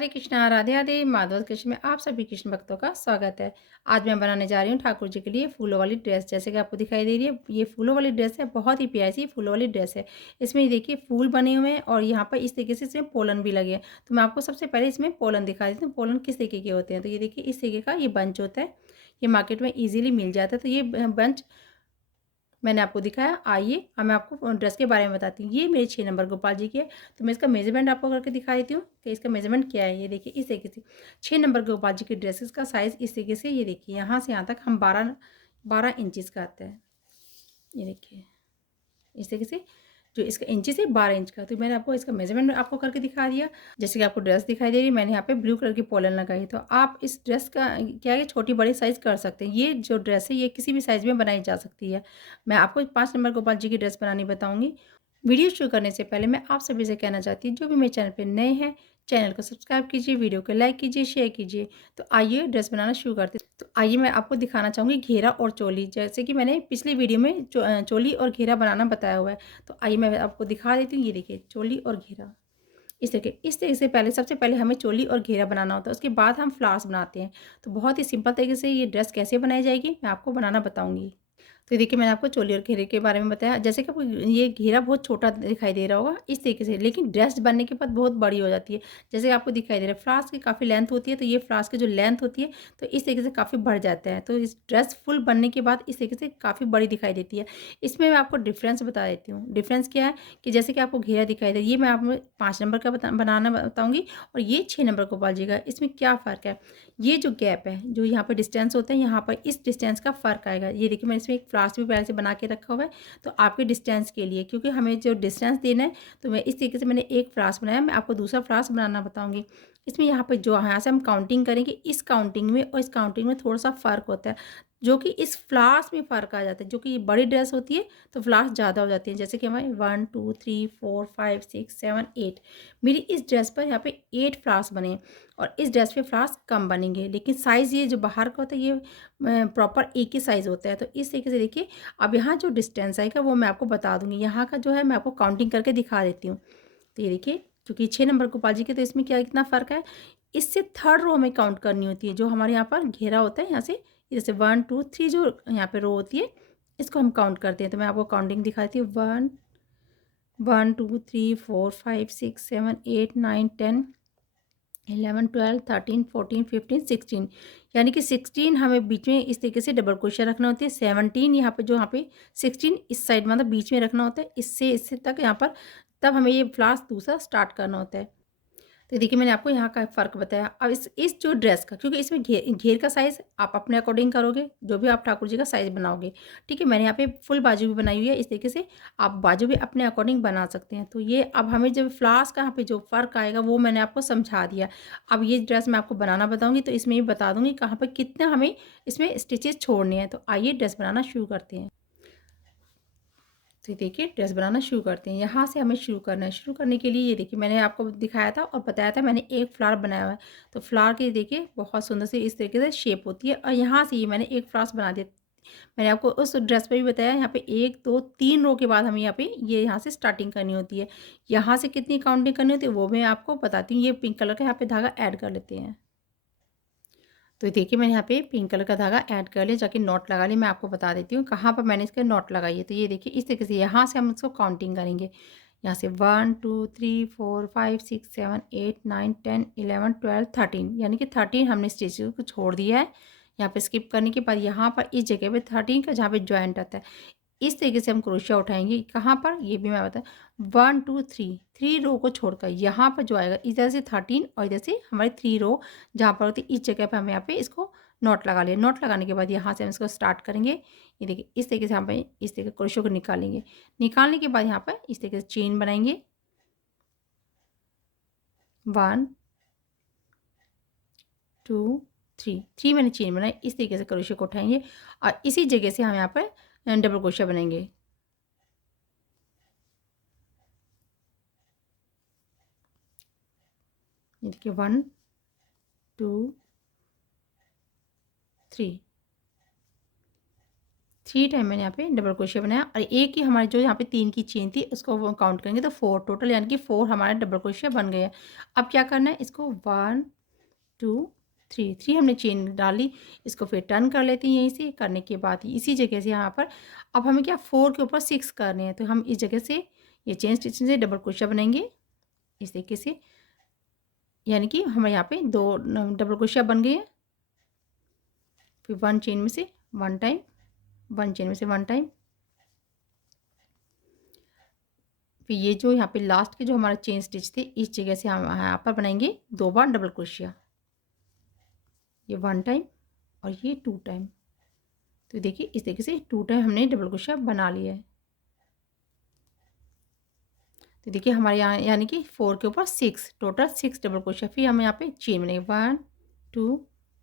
हरे कृष्णा, राधे राधे, माधव कृष्ण में आप सभी कृष्ण भक्तों का स्वागत है। आज मैं बनाने जा रही हूँ ठाकुर जी के लिए फूलों वाली ड्रेस। जैसे कि आपको दिखाई दे रही है, ये फूलों वाली ड्रेस है, बहुत ही प्यारी सी फूलों वाली ड्रेस है। इसमें ये देखिए फूल बने हुए हैं और यहाँ पर इस तरीके से इसमें पोलन भी लगे हैं। तो मैं आपको सबसे पहले इसमें पोलन दिखा देती हूँ, पोलन किस तरीके के होते हैं। तो ये देखिए इस तरीके का ये बंच होता है, ये मार्केट में ईजिली मिल जाता है। तो ये बंच मैंने आपको दिखाया। आइए अब मैं आपको ड्रेस के बारे में बताती हूँ। ये मेरे 6 नंबर गोपाल जी की है। तो मैं इसका मेज़रमेंट आपको करके दिखा देती हूँ कि इसका मेज़रमेंट क्या है। ये देखिए इस तरीके से 6 नंबर गोपाल जी की ड्रेसेस का साइज़ इस तरीके से, ये देखिए यहाँ से यहाँ तक हम 12 इंचेस का आता है। ये देखिए इस तरीके से जो इसका इंचेस है 12 इंच का। तो मैंने आपको इसका मेज़रमेंट आपको करके दिखा दिया। जैसे कि आपको ड्रेस दिखाई दे रही है, मैंने यहाँ पे ब्लू कलर की पॉलन लगाई। तो आप इस ड्रेस का क्या है, छोटी बड़ी साइज़ कर सकते हैं। ये जो ड्रेस है ये किसी भी साइज़ में बनाई जा सकती है। मैं आपको 5 नंबर गोपाल जी की ड्रेस बनानी बताऊँगी। वीडियो शुरू करने से पहले मैं आप सभी से कहना चाहती हूँ, जो भी मेरे चैनल पे नए हैं, चैनल को सब्सक्राइब कीजिए, वीडियो को लाइक कीजिए, शेयर कीजिए। तो आइए ड्रेस बनाना शुरू करते हैं। तो आइए मैं आपको दिखाना चाहूँगी घेरा और चोली, जैसे कि मैंने पिछली वीडियो में चोली और घेरा बनाना बताया हुआ है। तो आइए मैं आपको दिखा देती हूँ। ये देखिए चोली और घेरा इस तरीके से पहले सबसे पहले हमें चोली और घेरा बनाना होता है, उसके बाद हम फ्लावर्स बनाते हैं। तो बहुत ही सिंपल तरीके से ये ड्रेस कैसे बनाई जाएगी मैं आपको बनाना बताऊँगी। तो देखिए मैंने आपको चोली और घेरे के बारे में बताया। जैसे कि आपको ये घेरा बहुत छोटा दिखाई दे रहा होगा इस तरीके से, लेकिन ड्रेस बनने के बाद बहुत बड़ी हो जाती है। जैसे कि आपको दिखाई दे रहा है फ्लावर्स की काफ़ी लेंथ होती है, तो ये फ्लावर्स की जो लेंथ होती है तो इस तरीके से काफ़ी बढ़ जाता है। तो इस ड्रेस फुल बनने के बाद इस तरीके से काफ़ी बड़ी दिखाई देती है। इसमें मैं आपको डिफरेंस बता देती हूँ। डिफरेंस क्या है कि जैसे कि आपको घेरा दिखाई दे रहा है, ये मैं आपको 5 नंबर का बनाना बताऊँगी और ये 6 नंबर को बाजिएगा। इसमें क्या फ़र्क है? ये जो गैप है, जो यहाँ पर डिस्टेंस होता है, यहाँ पर इस डिस्टेंस का फ़र्क आएगा। ये देखिए मैंने इसमें एक फ्लावर्स भी पहले से बना के रखा हुआ है, तो आपके डिस्टेंस के लिए, क्योंकि हमें जो डिस्टेंस देना है, तो मैं इस तरीके से मैंने एक फ्लावर्स बनाया। मैं आपको दूसरा फ्लावर्स बनाना बताऊँगी। इसमें यहाँ पे जो यहाँ से हम काउंटिंग करेंगे, इस काउंटिंग में और इस काउंटिंग में थोड़ा-सा फ़र्क होता है, जो कि इस फ्लावर्स में फ़र्क आ जाता है। जो कि बड़ी ड्रेस होती है, तो फ्लावर्स ज़्यादा हो जाती हैं। जैसे कि हमारे 1, 2, 3, 4, 5, 6, 7, 8 मेरी इस ड्रेस पर यहाँ पे 8 फ्लावर्स बने हैं और इस ड्रेस पे फ्लावर्स कम बनेंगे, लेकिन साइज़ ये जो बाहर का होता है ये प्रॉपर एक ही साइज़ होता है। तो इस तरीके से देखिए, अब यहाँ जो डिस्टेंस आएगा वो मैं आपको बता दूँगी। यहाँ का जो है मैं आपको काउंटिंग करके दिखा देती हूँ। तो ये देखिए, क्योंकि 6 नंबर गोपाल जी के, तो इसमें क्या कितना फ़र्क है, इससे थर्ड रो में काउंट करनी होती है। जो हमारे यहाँ पर घेरा होता है, यहाँ से जैसे 1, 2, 3 जो यहाँ पे रो होती है, इसको हम काउंट करते हैं। तो मैं आपको काउंटिंग दिखाती हूँ। 1, 1, 2, 3, 4, 5, 6, 7, 8, 9, 10, 11, 12, 13, 14, 15, 16, यानी कि 16 हमें बीच में इस तरीके से डबल क्रोशिया रखना होती है। 17 यहाँ पे 16 इस साइड मतलब बीच में रखना होता है, इससे इससे तक यहाँ पर, तब हमें ये फ्लास दूसरा स्टार्ट करना होता है। तो देखिए मैंने आपको यहाँ का फ़र्क बताया। अब इस जो ड्रेस का, क्योंकि इसमें घेर का साइज़ आप अपने अकॉर्डिंग करोगे, जो भी आप ठाकुर जी का साइज़ बनाओगे, ठीक है। मैंने यहाँ पे फुल बाजू भी बनाई हुई है, इस तरीके से आप बाजू भी अपने अकॉर्डिंग बना सकते हैं। तो ये अब हमें जब फ्लावर्स का यहाँ पे जो फ़र्क आएगा वो मैंने आपको समझा दिया। अब ये ड्रेस मैं आपको बनाना बताऊँगी, तो इसमें भी बता दूँगी कहाँ पर कितना हमें इसमें स्टिचेज़ छोड़ने हैं। तो आइए ड्रेस बनाना शुरू करते हैं। तो ये देखिए ड्रेस बनाना शुरू करते हैं। यहाँ से हमें शुरू करना है। शुरू करने के लिए ये देखिए मैंने आपको दिखाया था और बताया था, मैंने एक फ्लावर बनाया हुआ है। तो फ्लावर की देखिए बहुत सुंदर सी इस तरीके से शेप होती है और यहाँ से ये मैंने एक फ्लावर्स बना दिया। मैंने आपको उस ड्रेस पे भी बताया, यहाँ पे 1, 2, 3 रो के बाद हमें यहाँ पे ये यहाँ से स्टार्टिंग करनी होती है। यहाँ से कितनी काउंटिंग करनी होती है वो मैं आपको बताती हूँ। ये पिंक कलर का यहाँ पे धागा ऐड कर लेते हैं। तो देखिए मैंने यहाँ पे पिंक कलर का धागा ऐड कर लिया, जाके नॉट लगा ली। मैं आपको बता देती हूँ कहाँ पर मैंने इसका नॉट लगाई है। तो ये देखिए इस तरीके से यहाँ से हम इसको काउंटिंग करेंगे। यहाँ से 1, 2, 3, 4, 5, 6, 7, 8, 9, 10, 11, 12, 13, यानी कि 13 हमने स्टिचेस को छोड़ दिया है। यहाँ पे स्किप करने के बाद यहाँ पर इस जगह पे 13 का जहाँ पे जॉइंट आता है, इस तरीके से हम क्रोशिया उठाएँगे। कहाँ पर ये भी मैं बता, 1, 2, 3 रो को छोड़कर यहाँ पर जो आएगा, इधर से 13 और इधर से हमारी 3 रो जहाँ पर होती है, इस जगह पे हम यहाँ पे इसको नॉट लगा लिया। नॉट लगाने के बाद यहाँ से हम इसको स्टार्ट करेंगे। ये देखिए इस तरीके से हम इस तरीके क्रोशिया को निकालेंगे। निकालने के बाद यहाँ पर इस तरीके से चेन बनाएँगे। 1, 2, 3 मैंने चेन बनाई। इस तरीके से क्रोशिया को उठाएँगे और इसी जगह से हम यहाँ पर डबल क्रोशिया बनाएँगे। ये देखिए 1, 2, 3 3 टाइम मैंने यहाँ पे डबल क्रोशिया बनाया और एक ही हमारे जो यहाँ पे 3 की चेन थी उसको वो काउंट करेंगे तो 4 टोटल, यानी कि 4 हमारे डबल क्रोशिया बन गए हैं। अब क्या करना है, इसको 1 2 3 3 हमने चेन डाली, इसको फिर टर्न कर लेते हैं। यहीं से करने के बाद इसी जगह से यहाँ पर अब हमें क्या 4 के ऊपर 6 करने हैं, तो हम इस जगह से ये चेन स्टिचिंग से डबल क्रोशिया बनाएंगे इस तरीके से, यानी कि हमें यहाँ पे 2 डबल क्रोशिया बन गए हैं। फिर 1 चेन में से 1 टाइम, 1 चेन में से 1 टाइम, फिर ये जो यहाँ पे लास्ट के जो हमारा चेन स्टिच थे इस जगह से हम यहाँ पर बनाएंगे 2 बार डबल क्रोशिया, ये 1 टाइम और ये 2 टाइम। तो देखिए इस तरीके से 2 टाइम हमने डबल क्रोशिया बना लिया है। तो देखिए हमारे यहाँ यानी कि 4 के ऊपर 6 टोटल 6 डबल क्रोशिया। फिर हम यहाँ पे चेन बनाएंगे 1 2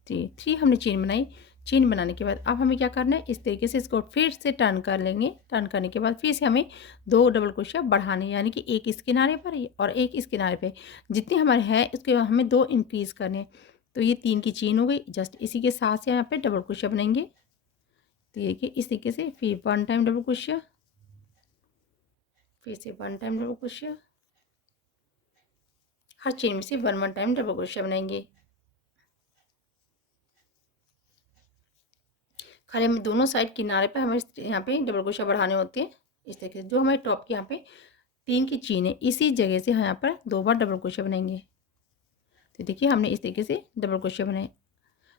3 3 हमने चेन बनाई। चेन बनाने के बाद अब हमें क्या करना है, इस तरीके से इसको फिर से टर्न कर लेंगे। टर्न करने के बाद फिर से हमें 2 डबल क्रोशिया बढ़ाने, यानी कि एक इस किनारे पर और एक इस किनारे पे, जितने हमारे हैं उसके हमें 2 इंक्रीज़ करने हैं। तो ये 3 की चेन हो गई, जस्ट इसी के साथ से यहाँ पे डबल क्रोशिया बनाएंगे। तो ये देखिए इस तरीके से फिर 1 टाइम डबल क्रोशिया, फिर से 1 टाइम डबल क्रोशिया, हर चेन में से 1 टाइम डबल क्रोशिया बनाएंगे। खाली हमें दोनों साइड किनारे पे हमें यहाँ पे डबल क्रोशिया बढ़ाने होते हैं। इस तरीके से जो हमारे टॉप के यहाँ पे 3 की चेन है इसी जगह से हम यहाँ पर 2 बार डबल क्रोशिया बनाएंगे। तो देखिए हमने इस तरीके से डबल क्रोशिया बनाए।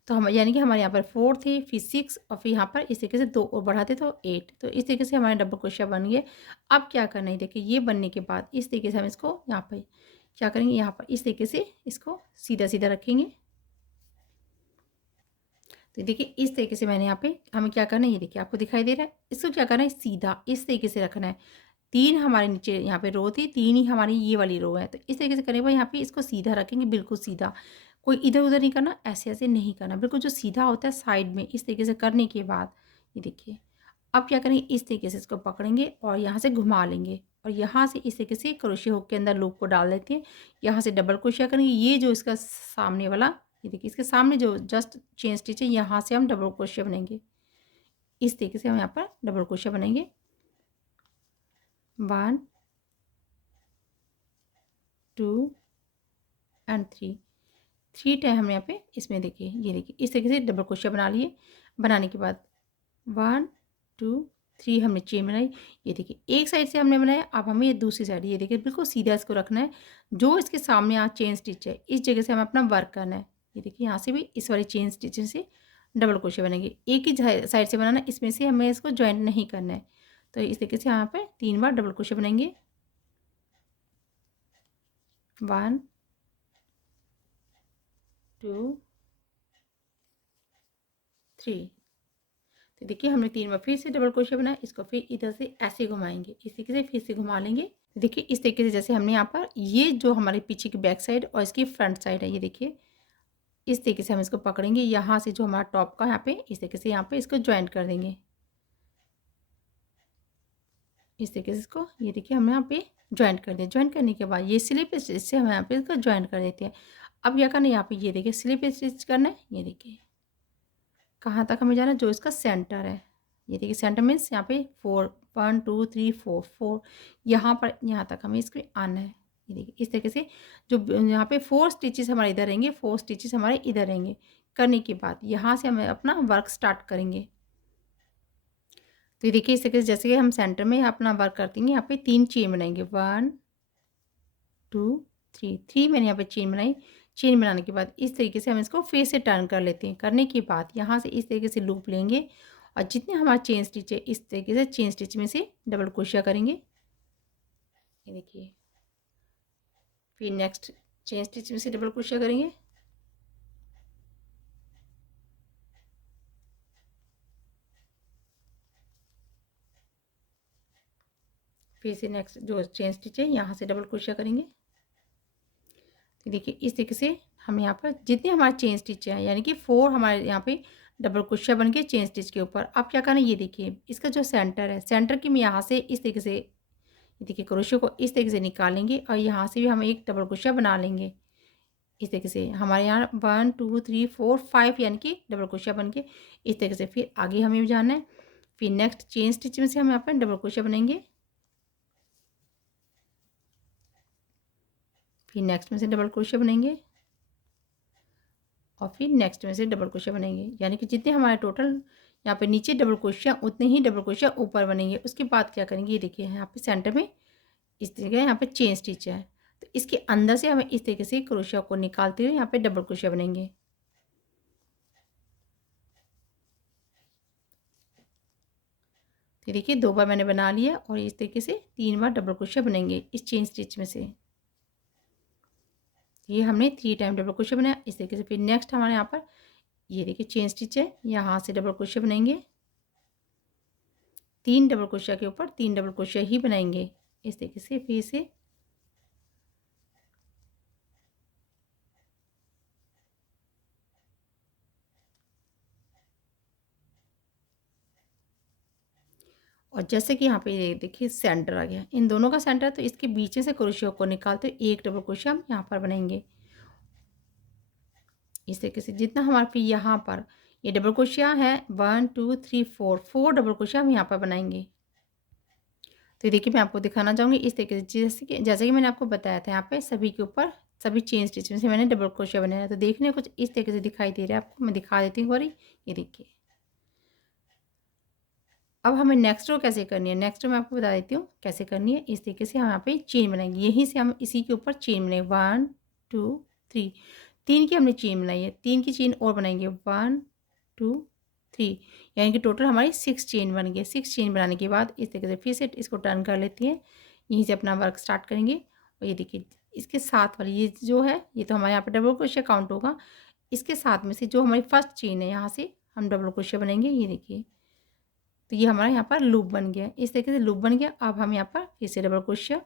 तो हम यानी कि हमारे यहाँ पर 4 थे, फिर 6 और फिर यहाँ पर इस तरीके से 2 और बढ़ाते तो 8। तो इस तरीके से हमारे डबल क्रोशिया बन गए। अब क्या करना है, देखिए ये बनने के बाद इस तरीके से हम इसको यहाँ पर क्या करेंगे, यहाँ पर इस तरीके से इसको सीधा सीधा रखेंगे। तो देखिए इस तरीके से मैंने यहाँ पे हमें क्या करना है, ये देखिए आपको दिखाई दे रहा है, इसको क्या करना है सीधा इस तरीके से रखना है। 3 हमारे नीचे यहाँ पे रो थी, 3 ही हमारी ये वाली रो है। तो इस तरीके से करने के बाद यहाँ पे इसको सीधा रखेंगे, बिल्कुल सीधा, कोई इधर उधर नहीं करना, ऐसे ऐसे नहीं करना, बिल्कुल जो सीधा होता है साइड में। इस तरीके से करने के बाद ये देखिए अब क्या करेंगे, इस तरीके से इसको पकड़ेंगे और यहाँ से घुमा लेंगे और यहाँ से इस तरीके से क्रोशिया हुक के अंदर लूप को डाल देते हैं। यहाँ से डबल क्रोशिया करेंगे, ये जो इसका सामने वाला, ये देखिए इसके सामने जो जस्ट चेन स्टिच है यहाँ से हम डबल क्रोशिया बनेंगे। इस तरीके से हम यहाँ पर डबल क्रोशिया बनेंगे 1 2 एंड 3 टाइम हम यहाँ पे इसमें देखिए, ये देखिए इस तरीके से डबल क्रोशिया बना लिए। बनाने के बाद 1 2 3 हमने चेन बनाई। ये देखिए एक साइड से हमने बनाया, अब हमें ये दूसरी साइड, ये देखिए बिल्कुल सीधा इसको रखना है। जो इसके सामने यहाँ चेन स्टिच है इस जगह से हमें अपना वर्क करना है। ये देखिए यहाँ से भी इस वाली चेन स्टिच से डबल क्रोशिया बनेंगे। एक ही साइड से बनाना, इसमें से हमें इसको ज्वाइंट नहीं करना है। तो इस तरीके से यहाँ पर 3 बार डबल क्रोशिया बनेंगे 1 2 3। तो देखिए हमने 3 बार फिर से डबल क्रोशिया बनाया, इसको फिर इधर से ऐसे घुमाएंगे, इस तरीके से फिर से घुमा लेंगे। देखिए इस तरीके से जैसे हमने यहाँ पर ये जो हमारे पीछे की बैक साइड और इसकी फ्रंट साइड है, ये देखिए इस तरीके से हम इसको पकड़ेंगे, यहाँ से जो हमारा टॉप का यहाँ पे इस तरीके से यहाँ पे इसको ज्वाइंट कर देंगे। इस तरीके से इसको ये देखिए हमने यहाँ पे ज्वाइंट कर दिया। ज्वाइंट करने के बाद ये स्लिप स्टिच से हम यहाँ पे इसको ज्वाइंट कर देते हैं। अब क्या करना है, यहाँ पे ये देखिए स्लिप स्टिच करना है। ये देखिए कहाँ तक हमें जाना है, जो इसका सेंटर है, ये देखिए सेंटर मीन्स यहाँ पे 4 1 2 3 4 4 यहाँ पर, यहाँ तक हमें इसके आना है। ये देखिए इस तरीके से जो यहाँ पे 4 स्टिचेस हमारे इधर रहेंगे, 4 स्टिचेस हमारे इधर रहेंगे। करने के बाद यहाँ से हमें अपना वर्क स्टार्ट करेंगे। तो ये देखिए इस तरीके से जैसे कि हम सेंटर में अपना वर्क करते हैं, यहाँ पे 3 चेन बनाएंगे 1 2 3 3 मैंने यहाँ पे चेन बनाई। चेन बनाने के बाद इस तरीके से हम इसको फिर से टर्न कर लेते हैं। करने के बाद यहाँ से इस तरीके से लूप लेंगे और जितने हमारा चेन स्टिच है इस तरीके से चेन स्टिच में से डबल क्रोशिया करेंगे। ये देखिए फिर नेक्स्ट चेन स्टिच में से डबल क्रोशिया करेंगे। फिर से नेक्स्ट जो चेन स्टिच है यहाँ से डबल क्रोशिया करेंगे। तो देखिए इस तरीके से हम यहाँ पर जितने हमारे चेन स्टिच है, यानी कि 4 हमारे यहाँ पे डबल क्रोशिया बन के चेन स्टिच के ऊपर। अब क्या करना है, ये देखिए इसका जो सेंटर है, सेंटर की मैं यहाँ से इस तरीके से, ये देखिए क्रोशिया को इस तरीके से निकालेंगे और यहाँ से भी हम एक डबल क्रोशिया बना लेंगे। इस तरीके से हमारे यहाँ 1 2 3 4 5 यानी कि डबल क्रोशिया बन के इस तरीके से फिर आगे हमें भी जाना है। फिर नेक्स्ट चेन स्टिच में से हम यहाँ पर डबल क्रोशिया बनाएंगे, फिर नेक्स्ट में से डबल क्रोशिया बनेंगे और फिर नेक्स्ट में से डबल क्रोशिया बनेंगे। यानी कि जितने हमारे टोटल यहाँ पे नीचे डबल क्रोशिया उतने ही डबल क्रोशिया ऊपर बनेंगे। उसके बाद क्या करेंगे, ये देखिए यहाँ पे सेंटर में इस जगह यहाँ पे चेन स्टिच है, तो इसके अंदर से हमें इस तरीके से क्रोशिया को निकालते हुए यहाँ पे डबल क्रोशिया बनेंगे। तो देखिए 2 बार मैंने बना लिया और इस तरीके से 3 बार डबल क्रोशिया बनेंगे इस चेन स्टिच में से। ये हमने 3 टाइम डबल क्रोशिया बनाया इस तरीके से। फिर नेक्स्ट हमारे यहाँ पर ये देखिए चेन स्टिच है, यहाँ से डबल क्रोशिया बनेंगे, 3 डबल क्रोशिया के ऊपर 3 डबल क्रोशिया ही बनाएंगे इस तरीके से। फिर से और जैसे कि यहाँ पे ये देखिए सेंटर आ गया, इन दोनों का सेंटर, तो इसके बीच से क्रोशिया को निकालते हुए एक डबल क्रोशिया हम यहाँ पर बनाएंगे इस तरीके से। जितना हमारे फिर यहाँ पर ये डबल क्रोशिया है 1 2 3 4 डबल क्रोशिया हम यहाँ पर बनाएंगे। तो देखिए मैं आपको दिखाना चाहूँगी इस तरीके से, जैसे कि मैंने आपको बताया था यहाँ पे सभी के ऊपर सभी चेन स्टिच में से मैंने डबल क्रोशिया बनाया है। तो देखने कुछ इस तरीके से दिखाई दे रहा है आपको, मैं दिखा देती हूँ एक ये देखिए। अब हमें नेक्स्ट रो कैसे करनी है, नेक्स्ट रो मैं आपको बता देती हूँ कैसे करनी है। इस तरीके से हम यहाँ पे चेन बनाएंगे, यहीं से हम इसी के ऊपर चेन बनाएंगे 1 2 3, 3 की हमने चेन बनाई है, 3 की चेन और बनाएंगे 1 2 3, यानी कि टोटल हमारी 6 चेन बन गई। 6 चेन बनाने के बाद इस तरीके से फिर से इसको टर्न कर लेती हैं, यहीं से अपना वर्क स्टार्ट करेंगे। और ये देखिए इसके साथ वाली ये जो है ये तो हमारे यहाँ पर डबल क्रोशिया काउंट होगा, इसके साथ में से जो हमारी फर्स्ट चेन है यहाँ से हम डबल क्रोशिया बनेंगे। ये देखिए तो ये हमारा यहाँ पर लूप बन गया, इस तरीके से लूप बन गया। अब हम यहाँ पर फिर से डबल क्रोशिया,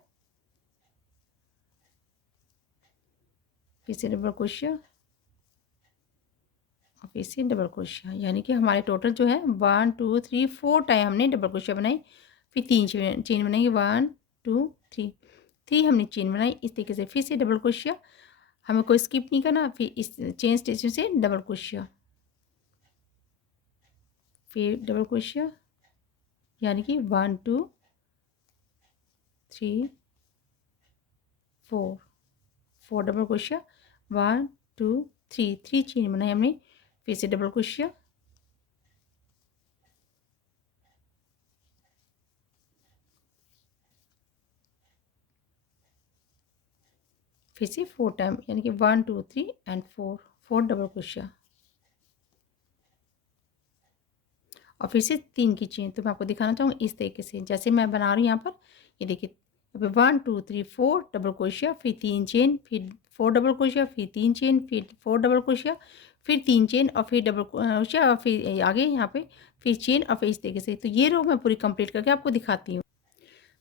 फिर से डबल क्रोशिया और फिर से डबल क्रोशिया, यानी कि हमारे टोटल जो है 1 2 3 4 टाइम हमने डबल क्रोशिया बनाई। फिर 3 चेन बनाएंगे 1 2 3, 3 हमने चेन बनाई इस तरीके से। फिर से डबल क्रोशिया, हमें कोई स्किप नहीं करना। फिर इस चेन स्टिच से डबल क्रोशिया, फिर डबल क्रोशिया, यानी कि 1 2 3 4 डबल क्रोशिया, 1 2 3, 3 चेन बनाई हमने। फिर से डबल क्रोशिया, फिर से 4 टाइम, यानी कि 1 2 3 एंड 4 डबल क्रोशिया और फिर से 3 की चेन। तो मैं आपको दिखाना चाहूँगी इस तरीके से जैसे मैं बना रही हूँ यहाँ पर। ये देखिए 1 2 3 4 डबल क्रोशिया, फिर 3 चेन, फिर 4 डबल क्रोशिया, फिर 3 चेन, फिर 4 डबल क्रोशिया, फिर 3 चेन और फिर डबल क्रोशिया और फिर आगे यहाँ पे फिर चेन और फिर इस तरीके से। तो ये रो मैं पूरी कंप्लीट करके आपको दिखाती हूँ।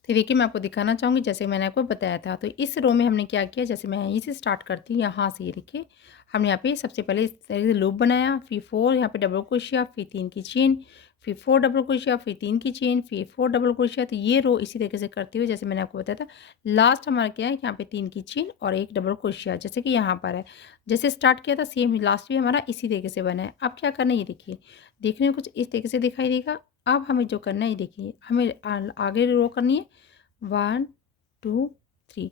तो देखिए मैं आपको दिखाना चाहूँगी जैसे मैंने आपको बताया था। तो इस रो में हमने क्या किया, जैसे मैं यहीं से स्टार्ट करती हूँ, यहाँ से ये देखिए हमने यहाँ पे सबसे पहले इस तरह से लूप बनाया, फिर 4 यहाँ पे डबल क्रोशिया, फिर 3 की चेन, फिर 4 डबल क्रोशिया, फिर 3 की चेन, फिर 4 डबल क्रोशिया। तो ये रो इसी तरीके से करते हुए जैसे मैंने आपको बताया था, लास्ट हमारा क्या है, यहाँ पे 3 की चेन और 1 डबल क्रोशिया, जैसे कि यहाँ पर है। जैसे स्टार्ट किया था सेम लास्ट भी हमारा इसी तरीके से बना है। अब क्या करना है, ये देखिए देखने में कुछ इस तरीके से दिखाई देगा। अब हमें जो करना है, ये देखिए हमें आगे रो करनी है 1 2 3,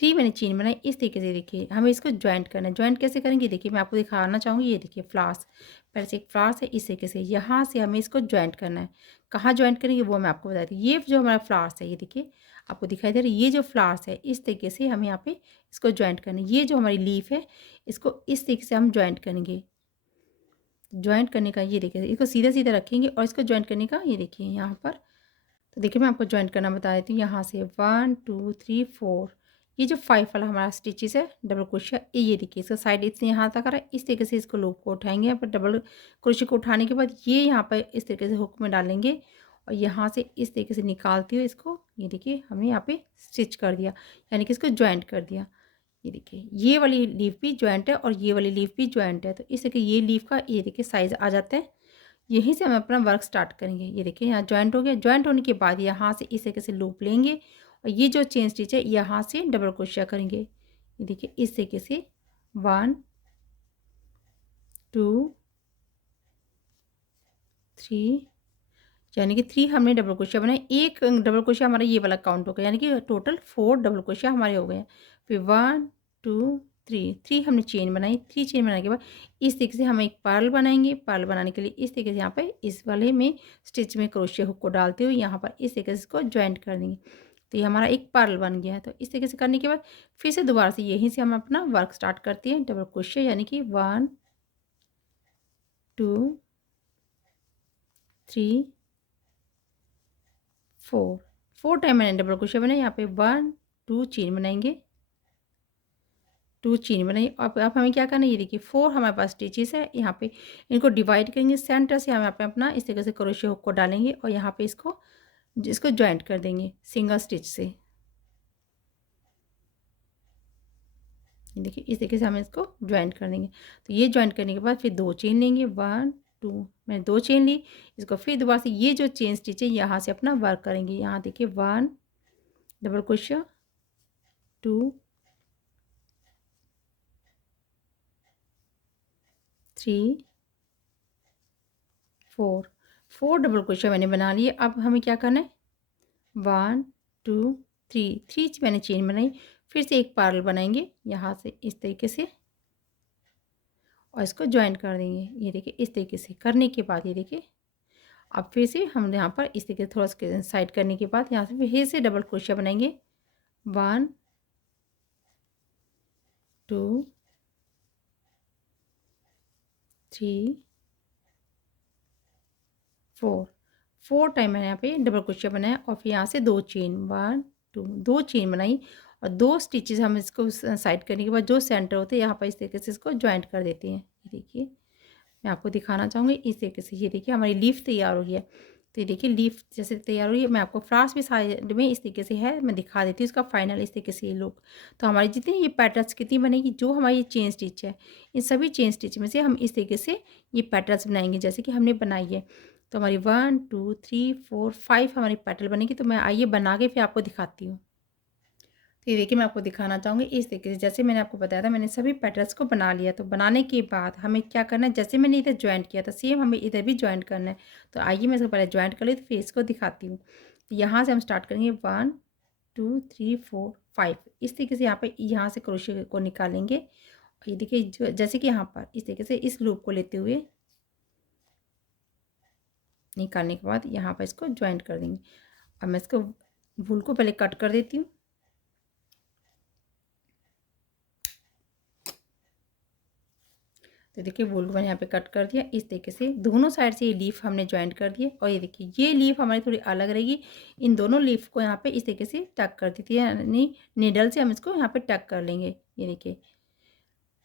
3 मैंने चेन बनाई इस तरीके से। देखिए हमें इसको जॉइंट करना है। जॉइंट कैसे करेंगे, देखिए मैं आपको दिखाना चाहूँगी। ये देखिए फ्लावर्स, पहले से एक फ्लावर्स है इस तरीके से, यहाँ से हमें इसको जॉइंट करना है। कहाँ जॉइंट करेंगे वो मैं आपको बताती हूँ। ये जो हमारा फ्लावर्स है, ये देखिए आपको दिखाई दे रहा है, ये जो फ्लावर्स है इस तरीके से हमें यहाँ पे इसको जॉइंट करना है। ये जो हमारी लीफ है इसको इस तरीके से हम जॉइंट करेंगे। जॉइंट करने का ये देखिए, इसको सीधा सीधा रखेंगे और इसको जॉइंट करने का ये देखिए यहाँ पर। तो देखिए मैं आपको जॉइंट करना बता देती हूँ। यहाँ से 1 2 3 4, ये जो 5 वाला हमारा स्टिचेस है डबल क्रोशिया, ये देखिए इसका साइड इसने यहाँ तक आ रहा है। इस तरीके से इसको लूप को उठाएंगे, यहाँ पर डबल क्रोशिया को उठाने के बाद ये यहाँ पर इस तरीके से हुक में डालेंगे और यहाँ से इस तरीके से निकालते हुए इसको ये देखिए हमने यहाँ पे स्टिच कर दिया, यानी कि इसको जॉइंट कर दिया। ये देखिए ये वाली लीफ भी जॉइंट है और ये वाली लीफ भी जॉइंट है। तो इस तरीके ये लीफ का ये देखिए साइज़ आ जाता है। यहीं से हम अपना वर्क स्टार्ट करेंगे। ये देखिए यहाँ जॉइंट हो गया। जॉइंट होने के बाद यहाँ से इस तरीके से लूप लेंगे और ये जो चेन स्टिच है यहाँ से डबल क्रोशिया करेंगे। ये देखिए इस तरीके से 1 2 3 यानी कि 3 हमने डबल क्रोशिया बनाए, एक डबल क्रोशिया हमारा ये वाला काउंट हो गया, यानी कि टोटल 4 डबल क्रोशिया हमारे हो गए हैं। फिर 1 2 3 हमने चेन बनाई, 3 चेन बनाने के बाद इस तरीके से हम एक पर्ल बनाएंगे। पर्ल बनाने के लिए इस तरीके से यहाँ पे इस वाले में स्टिच में क्रोशिया हुक को डालते हुए यहाँ पर इस तरीके से इसको ज्वाइंट कर देंगे। तो ये हमारा एक पर्ल बन गया है। तो इस तरीके से करने के बाद फिर से दोबारा से यहीं से हम अपना वर्क स्टार्ट करते हैं। डबल क्रोशिया यानी कि 1 2 3 4 टाइम मैंने डबल क्रोशिया बनाया। यहाँ पे 1 2 चेन बनाएंगे, 2 चेन बनाई। अब हमें क्या करना है, ये देखिए 4 हमारे पास स्टिचेस है। यहाँ पे इनको डिवाइड करेंगे, सेंटर से हम यहाँ पे अपना इस तरीके से क्रोशिया हुक को डालेंगे और यहाँ पे इसको ज्वाइंट कर देंगे सिंगल स्टिच से। ये देखिए इस तरीके से हम इसको ज्वाइंट कर देंगे। तो ये ज्वाइंट करने के बाद फिर 2 चेन लेंगे, 1 2 मैंने 2 चेन ली। इसको फिर दोबारा से ये जो चेन स्टिच है यहाँ से अपना वर्क करेंगे। यहाँ देखिए 1 डबल क्रोशिया 2 3 4 डबल क्रोशिया मैंने बना लिए। अब हमें क्या करना है, 1 2 3 मैंने चेन बनाई। फिर से एक पर्ल बनाएंगे यहाँ से इस तरीके से और इसको ज्वाइंट कर देंगे। ये देखिए इस तरीके से करने के बाद ये देखिए अब फिर से हम यहाँ पर इस तरीके से थोड़ा सा साइड करने के बाद यहाँ से फिर से डबल क्रोशिया बनाएंगे। 1 2 3 4 टाइम मैंने यहाँ पे डबल क्रोशिया बनाया और फिर यहाँ से 2 चेन 1 2 चेन बनाई और 2 स्टिचेस हम इसको साइड करने के बाद जो सेंटर होते हैं यहाँ पर इस तरीके से इसको ज्वाइंट कर देते हैं। ये देखिए मैं आपको दिखाना चाहूँगी इस तरीके से। ये देखिए हमारी लीफ तैयार हो गई है। तो ये देखिए लीफ जैसे तैयार हो रही है। मैं आपको फ्रास भी साइड में इस तरीके से है, मैं दिखा देती हूँ इसका फाइनल इस तरीके से ये लुक। तो हमारी जितनी ये पैटर्न्स कितनी बनेगी, जो हमारी ये चेन स्टिच है इन सभी चेन स्टिच में से हम इस तरीके से ये पैटर्न्स बनाएंगे जैसे कि हमने बनाई है। तो हमारी 1 2 3 4 5 हमारी पैटर्न बनेगी। तो मैं आइए बना के फिर आपको दिखाती हूँ। तो ये देखिए मैं आपको दिखाना चाहूँगी इस तरीके से, जैसे मैंने आपको बताया था मैंने सभी पैटर्न्स को बना लिया। तो बनाने के बाद हमें क्या करना है, जैसे मैंने इधर ज्वाइंट किया था सेम हमें इधर भी ज्वाइंट करना है। तो आइए मैं इसको पहले ज्वाइंट कर ली तो फिर इसको दिखाती हूँ। तो यहाँ से हम स्टार्ट करेंगे 1 2 3 4 5 इस तरीके से यहाँ से क्रोशिया को निकालेंगे। और ये देखिए जैसे कि यहाँ पर इस तरीके से इस लूप को लेते हुए निकालने के बाद यहाँ पर इसको ज्वाइंट कर देंगे। अब मैं इसको वूल को पहले कट कर देती हूँ। तो देखिए वूल को मैंने यहाँ पे कट कर दिया इस तरीके से। दोनों साइड से ये लीफ हमने ज्वाइंट कर दिए और ये देखिए ये लीफ हमारी थोड़ी अलग रहेगी। इन दोनों लीफ को यहाँ पे इस तरीके से टक कर देती है, यानी नीडल से हम इसको यहाँ पे टक कर लेंगे। ये देखिए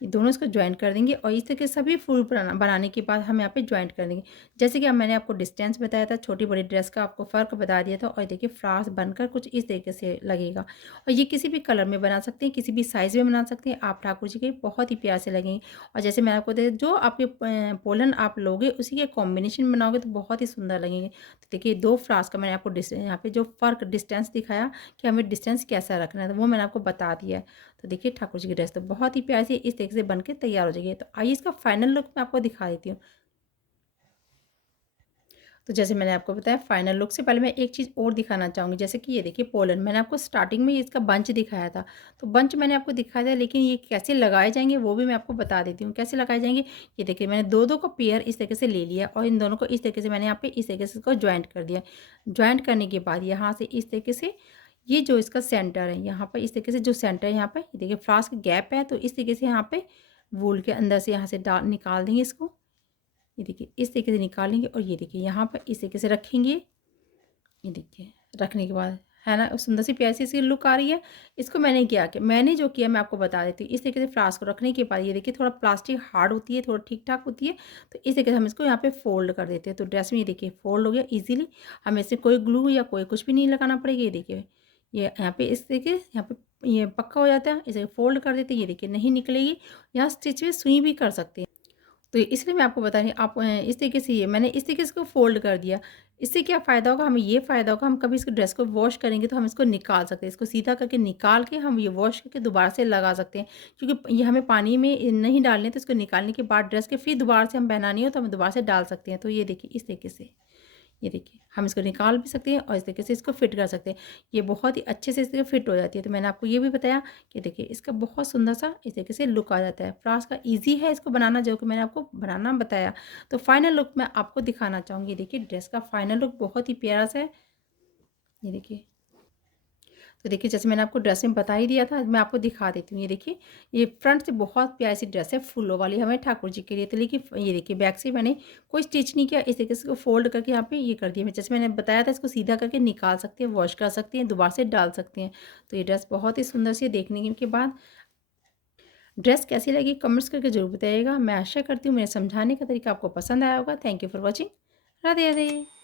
ये दोनों इसको ज्वाइंट कर देंगे और इस तरीके सभी फूल बनाने के बाद हम यहाँ पे ज्वाइंट कर देंगे। जैसे कि अब मैंने आपको डिस्टेंस बताया था, छोटी बड़ी ड्रेस का आपको फ़र्क बता दिया था। और देखिए फ्रास बनकर कुछ इस तरीके से लगेगा और ये किसी भी कलर में बना सकते हैं, किसी भी साइज़ में बना सकते हैं आप। ठाकुर जी के बहुत ही प्यार से लगेंगे। और जैसे मैंने आपको जो आपके पोलन आप लोगे उसी के कॉम्बिनेशन बनाओगे तो बहुत ही सुंदर लगेंगे। तो देखिए 2 फ्रास का मैंने आपको यहाँ पे जो फ़र्क डिस्टेंस दिखाया कि हमें डिस्टेंस कैसा रखना है, तो वो मैंने आपको बता दिया है। तो देखिए ठाकुर जी की ड्रेस तो बहुत ही प्यारी सी इस तरीके से बन के तैयार हो जाएगी। तो आइए इसका फाइनल लुक मैं आपको दिखा देती हूँ। तो जैसे मैंने आपको बताया फाइनल लुक से पहले मैं एक चीज़ और दिखाना चाहूँगी। जैसे कि ये देखिए पोलन मैंने आपको स्टार्टिंग में इसका बंच दिखाया था। तो बंच मैंने आपको दिखाया था, लेकिन ये कैसे लगाए जाएंगे वो भी मैं आपको बता देती हूँ कैसे लगाए जाएंगे। ये देखिए मैंने दो को पेयर इस तरीके से ले लिया और इन दोनों को इस तरीके से मैंने यहाँ पे इस तरीके से इसको ज्वाइंट कर दिया। ज्वाइंट करने के बाद यहाँ से इस तरीके से ये जो इसका सेंटर है यहाँ पर इस तरीके से जो सेंटर है यहाँ पर ये देखिए फ्लास्क गैप है, तो इस तरीके से यहाँ पे वूल के अंदर से यहाँ से निकाल देंगे इसको। ये देखिए इस तरीके से निकालेंगे और ये देखिए यहाँ पर इस तरीके से रखेंगे। ये देखिए रखने के बाद है ना सुंदर सी प्यारी सी इसकी लुक आ रही है। इसको मैंने जो किया मैं आपको बता देती हूँ। इस तरीके से फ्लास्क को रखने के बाद ये देखिए थोड़ा प्लास्टिक हार्ड होती है, थोड़ा ठीक ठाक होती है। तो इस तरीके से हम इसको यहाँ पे फोल्ड कर देते हैं। तो ड्रेस में ये देखिए फोल्ड हो गया ईजिली। हमें इससे कोई ग्लू या कोई कुछ भी नहीं लगाना पड़ेगा। ये देखिए ये यहाँ पे इस तरीके यहाँ पे ये पक्का हो जाता है। इसे फोल्ड कर देते हैं। ये देखिए नहीं निकलेगी। यहाँ स्टिच में सुई भी कर सकते हैं। तो इसलिए मैं आपको बता रही हूँ आप इस तरीके से मैंने इस तरीके से इसको फ़ोल्ड कर दिया। इससे क्या फ़ायदा होगा, हमें ये फ़ायदा होगा हम कभी इसको ड्रेस को वॉश करेंगे तो हम इसको निकाल सकते हैं। इसको सीधा करके निकाल के हम ये वॉश करके दोबारा से लगा सकते हैं, क्योंकि ये हमें पानी में नहीं डालने। तो इसको निकालने के बाद ड्रेस के फिर दोबारा से हम पहनानी हो तो हम दोबारा से डाल सकते हैं। तो ये देखिए इस तरीके से ये देखिए, हम इसको निकाल भी सकते हैं और इस तरीके से इसको फिट कर सकते हैं। ये बहुत ही अच्छे से इस तरह फिट हो जाती है। तो मैंने आपको ये भी बताया कि देखिए इसका बहुत सुंदर-सा इस तरीके से लुक आ जाता है। फ्लावर्स का ईज़ी है इसको बनाना, जो कि मैंने आपको बनाना बताया। तो फाइनल लुक मैं आपको दिखाना चाहूँगी। देखिए ड्रेस का फाइनल लुक बहुत ही प्यारा-सा है। ये देखिए। तो देखिए जैसे मैंने आपको ड्रेस में बता ही दिया था, मैं आपको दिखा देती हूँ। ये देखिए, ये फ्रंट से बहुत प्यारी सी ड्रेस है, फूलों वाली, हमें ठाकुर जी के लिए। तो देखिए ये देखिए बैक से मैंने कोई स्टिच नहीं किया, इस तरीके से इसको फोल्ड करके यहाँ पे ये कर दिया। मैं जैसे मैंने बताया था, इसको सीधा करके निकाल सकते हैं, वॉश कर सकते हैं, दोबारा से डाल सकते हैं। तो ये ड्रेस बहुत ही सुंदर सी है। देखने के बाद ड्रेस कैसी लगी कमेंट्स करके ज़रूर बताइएगा। मैं आशा करती हूँ मेरे समझाने का तरीका आपको पसंद आया होगा। Thank you for watching. Radhe Radhe.